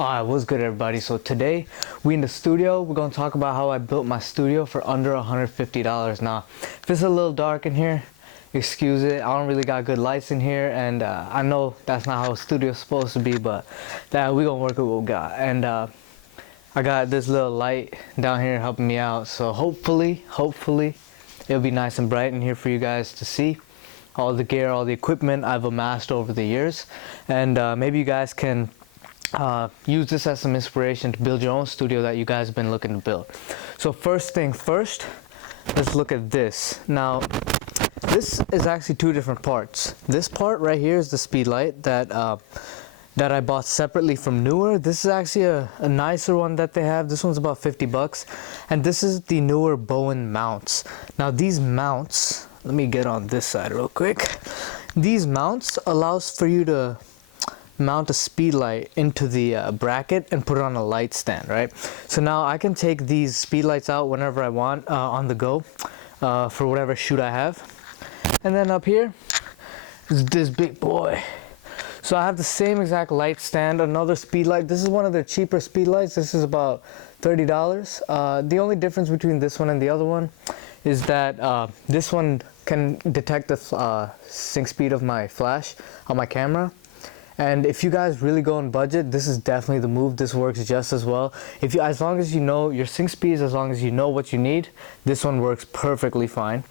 Alright, what's good everybody? So today we in the studio. We're gonna talk about how I built my studio for under $150. Now, if it's a little dark in here, excuse it. I don't really got good lights in here, and I know that's not how a studio's supposed to be, but that we gonna work with what we got. And I got this little light down here helping me out. So hopefully it'll be nice and bright in here for you guys to see all the gear, all the equipment I've amassed over the years, and maybe you guys can use this as some inspiration to build your own studio that you guys have been looking to build. So first thing first, let's look at this. Now, this is actually two different parts. This part right here is the speed light that I bought separately from Newer. This is actually a nicer one that they have. This one's about 50 bucks. And this is the Newer Bowen mounts. Now these mounts, let me get on this side real quick. These mounts allows for you to mount a speed light into the bracket and put it on a light stand, right? So now I can take these speed lights out whenever I want on the go for whatever shoot I have. And then up here is this big boy. So I have the same exact light stand, another speed light. This is one of their cheaper speed lights. This is about $30. The only difference between this one and the other one is that this one can detect the sync speed of my flash on my camera. And if you guys really go on budget, this is definitely the move. This works just as well. If you, as long as you know your sync speeds, as long as you know what you need, this one works perfectly fine.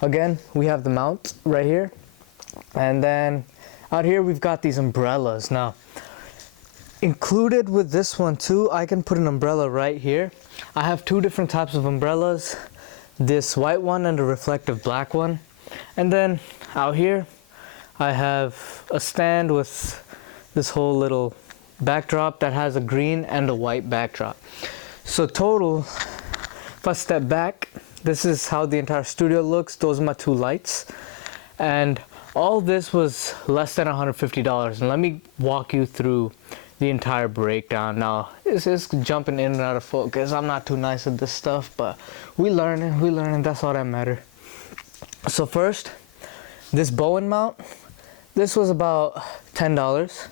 Again, we have the mount right here, and then out here we've got these umbrellas. Now, included with this one too, I can put an umbrella right here. I have two different types of umbrellas, this white one and a reflective black one. And then out here, I have a stand with this whole little backdrop that has a green and a white backdrop. So total, if I step back, this is how the entire studio looks. Those are my two lights. And all this was less than $150. And let me walk you through the entire breakdown. Now, it's just jumping in and out of focus. I'm not too nice at this stuff, but we learning, that's all that matters. So first, this Bowen mount, this was about $10,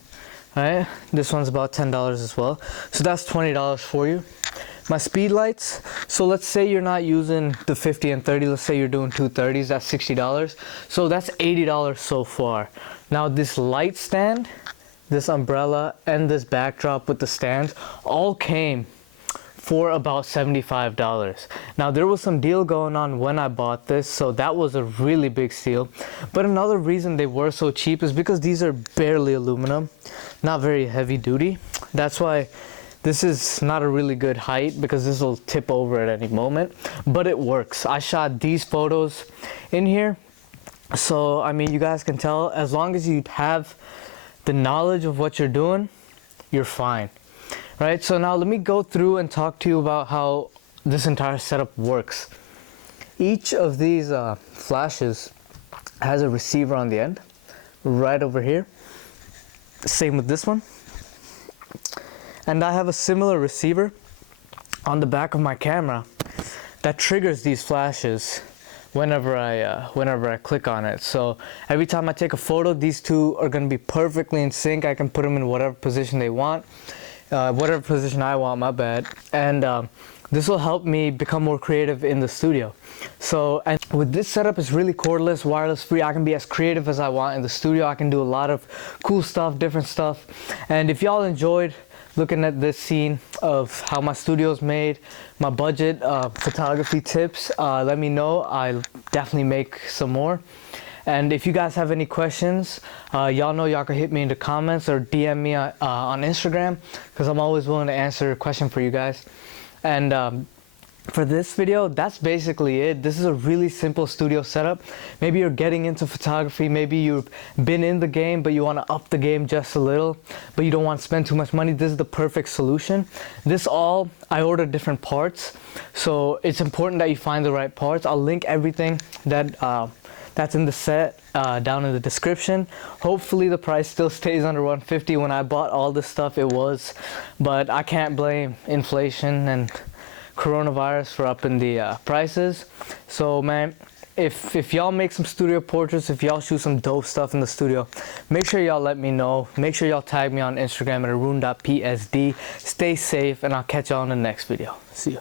right? This one's about $10 as well. So that's $20 for you. My speed lights, so let's say you're not using the 50 and 30, let's say you're doing 230s, that's $60. So that's $80 so far. Now this light stand, this umbrella, and this backdrop with the stands all came for about $75. Now there was some deal going on when I bought this, so that was a really big steal. But another reason they were so cheap is because these are barely aluminum, not very heavy duty. That's why this is not a really good height, because this will tip over at any moment, but it works. I shot these photos in here, so I mean, you guys can tell, as long as you have the knowledge of what you're doing, you're fine. Right, so now let me go through and talk to you about how this entire setup works. Each of these flashes has a receiver on the end, right over here. Same with this one. And I have a similar receiver on the back of my camera that triggers these flashes whenever I click on it. So every time I take a photo, these two are going to be perfectly in sync. I can put them in whatever position they want. Whatever position I want, my bad. And this will help me become more creative in the studio. So, and with this setup, it's really cordless, wireless free. I can be as creative as I want in the studio. I can do a lot of cool stuff, different stuff. And if y'all enjoyed looking at this scene of how my studio's made, my budget photography tips, let me know. I'll definitely make some more. And if you guys have any questions, y'all know y'all can hit me in the comments or DM me on Instagram, because I'm always willing to answer a question for you guys. And for this video, that's basically it. This is a really simple studio setup. Maybe you're getting into photography, maybe you've been in the game but you want to up the game just a little, but you don't want to spend too much money. This is the perfect solution. This all, I ordered different parts, so it's important that you find the right parts. I'll link everything that's in the set down in the description. Hopefully the price still stays under $150. When I bought all this stuff, it was, but I can't blame inflation and coronavirus for upping the prices. So man, if y'all make some studio portraits, if y'all shoot some dope stuff in the studio, make sure y'all let me know. Make sure y'all tag me on Instagram at Arun.psd. Stay safe, and I'll catch y'all in the next video. See ya.